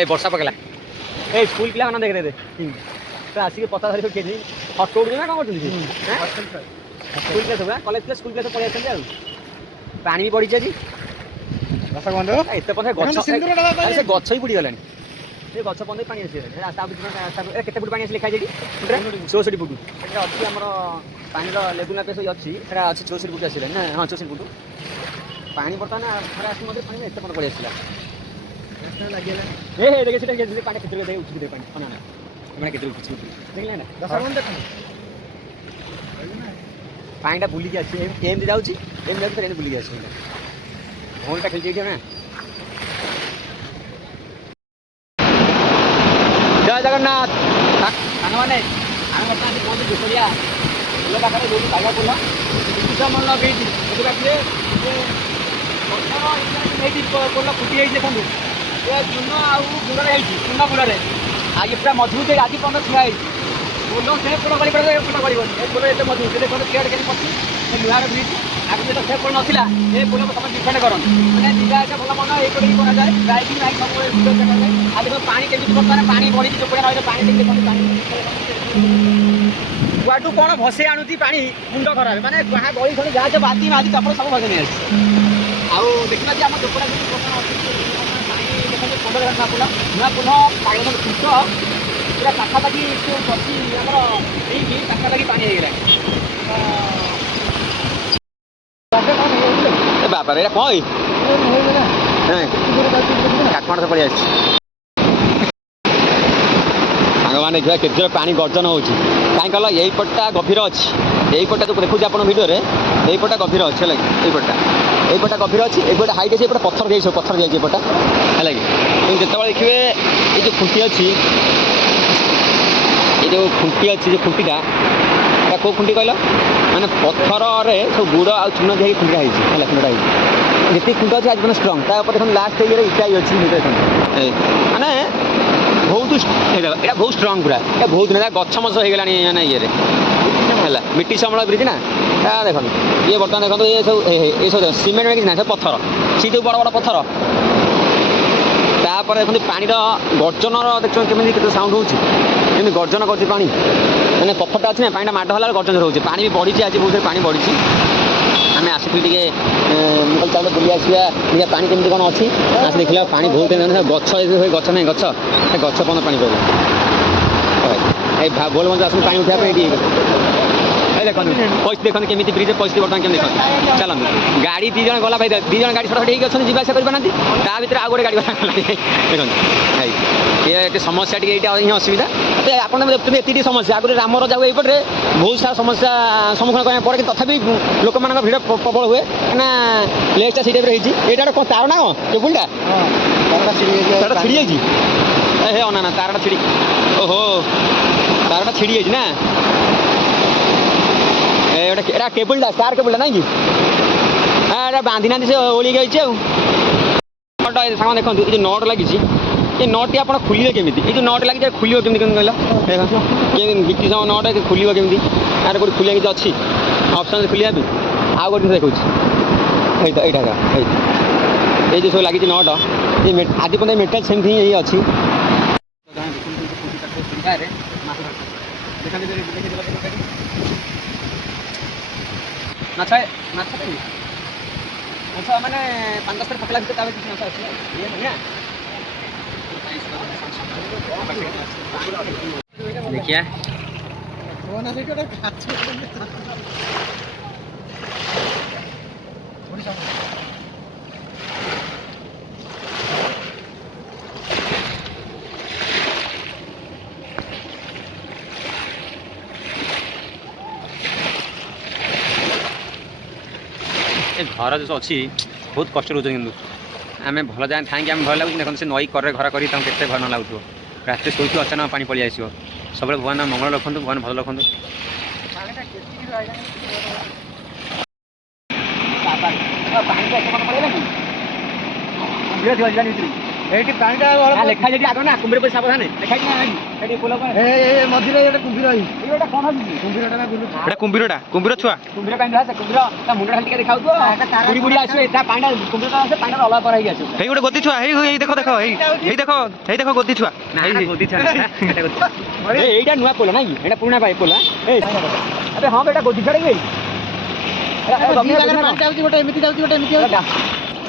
ए वर्षा पकेला ए school पिला देख दे तो आसिक पता धर के फटो उड़ू ना कौन कर स्कूल क्लास होगा कॉलेज स्कूल क्लास पड़े आसते पानी भी बढ़ी आज एत पथ गछ गछ ही बुड़ी गलानी ये गछ बंद पानी आस केते फुट पानी आस लिखाई 64 फुट अच्छी आम पानी लेवुल पेस अच्छी अच्छी 64 फुट आसानी ना हाँ 64 फुट पानी बर्तमान थोड़ा आस पानी एत पथ पड़े आसला देखे पानी केते उठी पानी ना केते उठी देखले ना पानी बुलिकी आसी एमती जाऊँगी एमती बुलिकी आस भौणीटा खेलती ना जय जगन्नाथ साने आम बर्तमान बहुत दुसरिया फूल पाखे जो खाଇବା फूल मन लगे फूल फुटी देखो ये चून आुड़े चून फूल आज पूरा मजबूत आज पर्यटन ठिया फूल से फूल कर फूल कर फूल एत मजबूत देखो प्लेट के पची लुहार ब्रिज आगे तो से फूल नाला ये फूल तुम डिपेड कर मैंने जीवा भल मन ये कराए ड्राइविंग लाइक सब आज पानी केमी बर्तमान पानी बढ़ी जो नई पानी कुआटू कौन भसे आणुची पानी मुंड खराब माने कहाँ गली खड़ी जहाँ जो बाती मादी चपड़ सब भसे नहीं आउ देखना आम दुपड़ा पुल नुआ पुल पागल खींच पूरा पाखापाखि बसी पाखापाखि पानी बापा ये कौन काठमांड से पड़े साने देखा के पानी गर्जन हो कहीं कल यही पट्टा गभीर अच्छी यही पट्टा जो देखुचे आप भिडियो यही पट्टा गभीर अच्छे है यही पट्टा गभीर अच्छी एक हाइट अच्छे पत्थर दिए सब पत्थर दिए पट्टा है कि जो देखिए ये जो खुंटी अच्छी ये जो खुंटी अच्छी जो खुंटीटा कौ खुंटी कहल मैंने पत्थर सब गुड़ आ चून दिखाई खुंटा है खुंटा जितनी खुंटा अच्छे आज मैंने स्ट्रंग देखो लास्ट ये इटा अच्छी माने बहुत यहाँ बहुत स्ट्रंग पूरा बहुत ना गछ मछ हो गला ये है मिट्टी समल ब्रिज ना देखो ये बर्तमान देखो ये सब सीमेंट में किसी सब पत्थर सी जो बड़ बड़ पत्थर तापर देखो पानी गर्जन देखो केमी के साउंड होती गर्जन कर पानी मैंने पत्थरटा अच्छी ना पानी माड़ है गर्जन रोचे पानी भी बढ़ी आज बहुत पानी बढ़ी आम आसिक मुझे चलो बुली आसा देखा पानी केमी कौन अच्छी आस देखा पानी बहुत गछ गछ ना गछ गछ पन पानी पड़ा बोल मंच आस पानी उठाई देखो पैसे देखते केमी ब्रिज पैसे बर्तमान केमी देख चलते गाड़ी दीज गला भाई दीज गाड़ी छटाछट होती जीवासा करना ता भर आउ गए गाड़ी देखो ये समस्या टी ही असुविधा आप देखते समस्या आगे रामर जाऊ यपटे बहुत सारा समस्या सम्मुखीन करने पड़े कि तथापि लोक मान भिड़ प्रबल हुए ना प्लेसटा से टाइप यहाँ कौन तार ना कौन केबुलटा तारटा छिड़ी जाइए हे अना ना तारटा छिड़ी ओहो तारटा छिड़ी जाइए ना एटा केबुलटा स्टार केबुलटा ना कि एटा बांधी ना से ओली गई सामान देखो ये नट लगी ये नट आप खोलिए केमी ये जो नट लगी खोल केमी कहला भित्ति समय नट खोल केमी यार कौट खोलिया किसी अच्छी ऑप्शन खोलिया भी आउ गोटे देखा ये जो सब लगी नट ये आज पर्यटन मेटाल सेमती ही अच्छी माछ मैंने 5-10 पकड़ा भर किसी माछ अच्छे देखिए घर जो अच्छी बहुत कष्ट रोच कि आम भल जाए था आम भल लगे देखते नई कर घर कर भल न लगुव रात शोच अचानक पानी पड़े आसो सब भगवान मंगल रखु भगवान भल रखु पानी ଏଇଠି ପାଣିଟା ଲେଖା ଯେଠି ଆଗ ନା କୁମ୍ଭୀର ପରି ସାବଧାନ ଲେଖା ଏଠି ପୋଲ ମଝିରେ ଗୋଟେ କୁମ୍ଭୀର ଏଇଟା କଣ ଅଛି କୁମ୍ଭୀରଟା ନା ବୁଲୁଛି। ଏଟା କୁମ୍ଭୀର ଛୁଆ। କୁମ୍ଭୀର କାହିଁ ସେ କୁମ୍ଭୀର ତା ମୁଣ୍ଡ ଖାଲି ଟିକେ ଦେଖାଉଥିବ ବୁଡ଼ି ବୁଡ଼ି ଆସିବ ତା ପାଣିଟା କୁମ୍ଭୀର ଆସେ ପାଣିଟା ଅଲଗା କରା ହେଇକି ଆସିବ ହେଇ ଗୋଟେ ଗଦି ଛୁଆ ହେଇ ଦେଖ ହେଇ ଦେଖ ଗଦି ଛୁଆ ଗଦି ଛୁଆ ଏଇଟା ନୂଆ ପୋଲ ନାଇଁ ଏଇଟା ପୁରୁଣା ପାଇ ପୋଲ ଆରେ ହଁ ଏଇଟା ଗଦି ଛୁଆ ପାଣିଟା ଯାଉଛି ଗୋଟେ ଏମିତି ଯାଉଛି ଗୋଟେ ଏମିତି ଯାଉଛି।